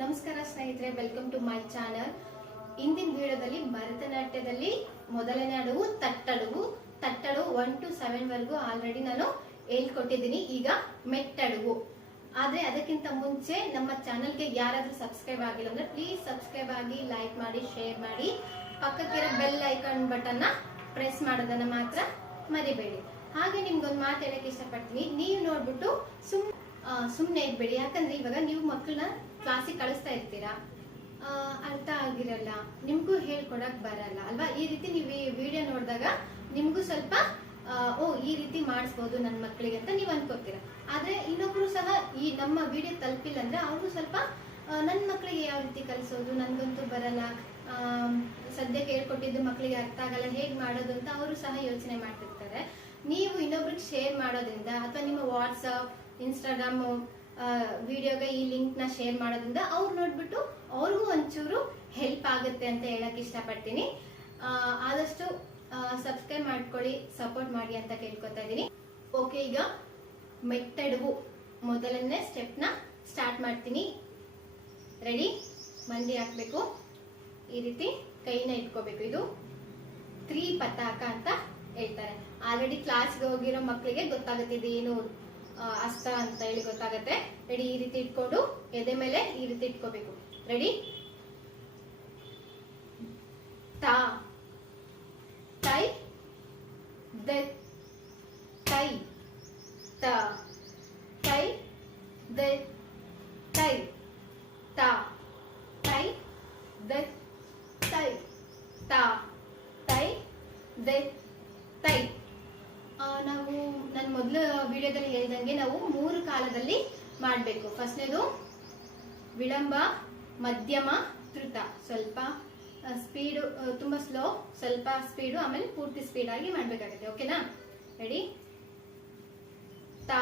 ನಮಸ್ಕಾರ ಸ್ನೇಹಿತರೆ, welcome to my channel. ಇಂದಿನ ವಿಡಿಯೋದಲ್ಲಿ ಭರತನಾಟ್ಯದಲ್ಲಿ ಮೊದಲನೇ ಅಡುವು ತಟ್ಟಡುವು 1 to 7 ವರೆಗೂ ಆಲ್ರೆಡಿ ನಾನು ಹೇಳ್ಕೊಟ್ಟಿದ್ದೀನಿ. ಈಗ ಮೆಟ್ಟಡುವು. ಆದ್ರೆ ಅದಕ್ಕಿಂತ ಮುಂಚೆ ನಮ್ಮ ಚಾನಲ್ಗೆ ಯಾರಾದ್ರೂ ಸಬ್ಸ್ಕ್ರೈಬ್ ಆಗಿಲ್ಲ ಅಂದ್ರೆ ಪ್ಲೀಸ್ ಸಬ್ಸ್ಕ್ರೈಬ್ ಆಗಿ, ಲೈಕ್ ಮಾಡಿ, ಶೇರ್ ಮಾಡಿ, ಪಕ್ಕಕ್ಕಿರೋ ಬೆಲ್ ಐಕಾನ್ ಬಟನ್ ನ ಪ್ರೆಸ್ ಮಾಡೋದನ್ನ ಮಾತ್ರ ಮರಿಬೇಡಿ. ಹಾಗೆ ನಿಮ್ಗೊಂದು ಮಾತು ಹೇಳಕ್ ಇಷ್ಟಪಡ್ತೀನಿ, ನೀವು ನೋಡ್ಬಿಟ್ಟು ಸುಮ್ನೆ ಇದ್ಬೇಡಿ. ಯಾಕಂದ್ರೆ ಇವಾಗ ನೀವು ಮಕ್ಕಳನ್ನ ಕ್ಲಾಸಿಗೆ ಕಳಿಸ್ತಾ ಇರ್ತೀರಾ, ಅರ್ಥ ಆಗಿರಲ್ಲ, ನಿಮ್ಗೂ ಹೇಳ್ಕೊಡಕ್ ಬರಲ್ಲ ಅಲ್ವಾ. ಈ ರೀತಿ ನೀವು ಈ ವಿಡಿಯೋ ನೋಡಿದಾಗ ನಿಮ್ಗೂ ಸ್ವಲ್ಪ ಈ ರೀತಿ ಮಾಡಿಸ್ಬೋದು ನನ್ನ ಮಕ್ಕಳಿಗೆ ಅಂತ ನೀವು ಅನ್ಕೋತೀರಾ. ಆದ್ರೆ ಇನ್ನೊಬ್ರು ಸಹ ಈ ನಮ್ಮ ವಿಡಿಯೋ ತಲುಪಿಲ್ಲ ಅಂದ್ರೆ ಅವ್ರಿಗೂ ಸ್ವಲ್ಪ ನನ್ನ ಮಕ್ಕಳಿಗೆ ಯಾವ ರೀತಿ ಕಲಿಸೋದು, ನನ್ಗಂತೂ ಬರಲ್ಲ, ಸದ್ಯಕ್ಕೆ ಹೇಳ್ಕೊಟ್ಟಿದ್ದು ಮಕ್ಕಳಿಗೆ ಅರ್ಥ ಆಗಲ್ಲ, ಹೇಗ್ ಮಾಡೋದು ಅಂತ ಅವರು ಸಹ ಯೋಚನೆ ಮಾಡ್ತಿರ್ತಾರೆ. ನೀವು ಇನ್ನೊಬ್ರಿಗೆ ಶೇರ್ ಮಾಡೋದ್ರಿಂದ ಅಥವಾ ನಿಮ್ಮ ವಾಟ್ಸಪ್, ಇನ್ಸ್ಟಾಗ್ರಾಮ್ ವಿಡಿಯೋಗೆ ಈ ಲಿಂಕ್ ನ ಶೇರ್ ಮಾಡೋದ್ರಿಂದ ಅವ್ರು ನೋಡ್ಬಿಟ್ಟು ಅವ್ರಿಗೂ ಒಂಚೂರು ಹೆಲ್ಪ್ ಆಗುತ್ತೆ ಅಂತ ಹೇಳಕ್ ಇಷ್ಟಪಡ್ತೀನಿ. ಆದಷ್ಟು ಸಬ್ಸ್ಕ್ರೈಬ್ ಮಾಡ್ಕೊಳ್ಳಿ, ಸಪೋರ್ಟ್ ಮಾಡಿ ಅಂತ ಕೇಳ್ಕೊತಾ ಇದ್ದೀನಿ. ಓಕೆ, ಈಗ ಮೆಟ್ಟಡುವು ಮೊದಲನೇ ಸ್ಟೆಪ್ ನ ಸ್ಟಾರ್ಟ್ ಮಾಡ್ತೀನಿ. ರೆಡಿ? ಮಂಡಿ ಹಾಕ್ಬೇಕು, ಈ ರೀತಿ ಕೈನ ಇಟ್ಕೋಬೇಕು. ಇದು ತ್ರಿಪತಾಕ ಅಂತ ಹೇಳ್ತಾರೆ. ಆಲ್ರೆಡಿ ಕ್ಲಾಸ್ಗೆ ಹೋಗಿರೋ ಮಕ್ಕಳಿಗೆ ಗೊತ್ತಾಗುತ್ತೆ ಇದು ಏನು ಹಸ್ತ ಅಂತ ಹೇಳಿ ಗೊತ್ತಾಗತ್ತೆ. ರೆಡಿ? ಈ ರೀತಿ ಇಟ್ಕೊಂಡು ಎದೆ ಮೇಲೆ ಈ ರೀತಿ ಇಟ್ಕೋಬೇಕು. ರೆಡಿ? ತಾ ತೈ ದ ತೈ ತ ತೈ ದ ತೈ ತಾ ತೈ ದ ತೈ ತಾ ತೈ ದ ತೈ. ನಾವು ನನ್ನ ಮೊದಲ ವಿಡಿಯೋದಲ್ಲಿ ಹೇಳಿದಂಗೆ ನಾವು 3 ಕಾಲದಲ್ಲಿ ಮಾಡಬೇಕು. ಫಸ್ಟ್ನೇದು ವಿಳಂಬ, ಮಧ್ಯಮ, ಧೃತ. ಸ್ವಲ್ಪ ಸ್ಪೀಡು, ತುಂಬಾ ಸ್ಲೋ, ಸ್ವಲ್ಪ ಸ್ಪೀಡು, ಆಮೇಲೆ ಪೂರ್ತಿ ಸ್ಪೀಡ್ ಆಗಿ ಮಾಡ್ಬೇಕಾಗತ್ತೆ. ಓಕೆನಾ? ರೆಡಿ? ತಾ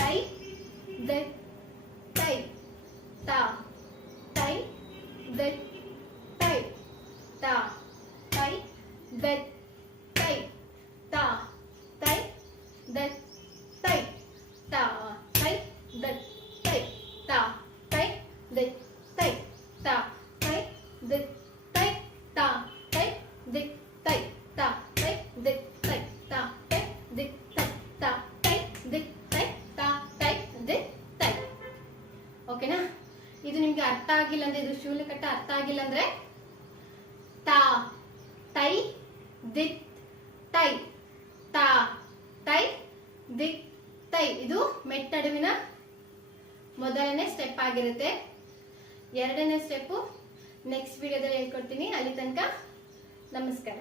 ತೈ ದ ತೈ ತಾ ತೈ ದ ತೈ ತಾ ತೈ ದ ತೈ ತಾ ತೈ ದ ತೈ ತಾ ತೈ ದ ತೈ ತಾ ತೈ ದ ತೈ ತಾ ತೈ ದ ತೈ ತಾ ತೈ ದ ತೈ ತಾ ತೈ ದ ತೈ ತಾ ತೈ ದ ತೈ ತಾ ತೈ ದ ತೈ ತಾ ತೈ ದ ತೈ. ಓಕೆನಾ? ಇದು ನಿಮ್ಗೆ ಅರ್ಥ ಆಗಿಲ್ಲ ಅಂದ್ರೆ, ಇದು ಶೂಲಕಟ್ಟ ಅರ್ಥ ಆಗಿಲ್ಲ ಅಂದ್ರೆ ತಾ ತೈ ದಿತ್ ತೈ ತಾ ತೈ ದಿಕ್ ತೈ. ಇದು ಮೆಟ್ಟಡುವಿನ ಮೊದಲನೇ ಸ್ಟೆಪ್ ಆಗಿರುತ್ತೆ. ಎರಡನೇ ಸ್ಟೆಪ್ ನೆಕ್ಸ್ಟ್ ವಿಡಿಯೋದಲ್ಲಿ ಹೇಳ್ಕೊಡ್ತೀನಿ. ಅಲ್ಲಿ ತನಕ ನಮಸ್ಕಾರ.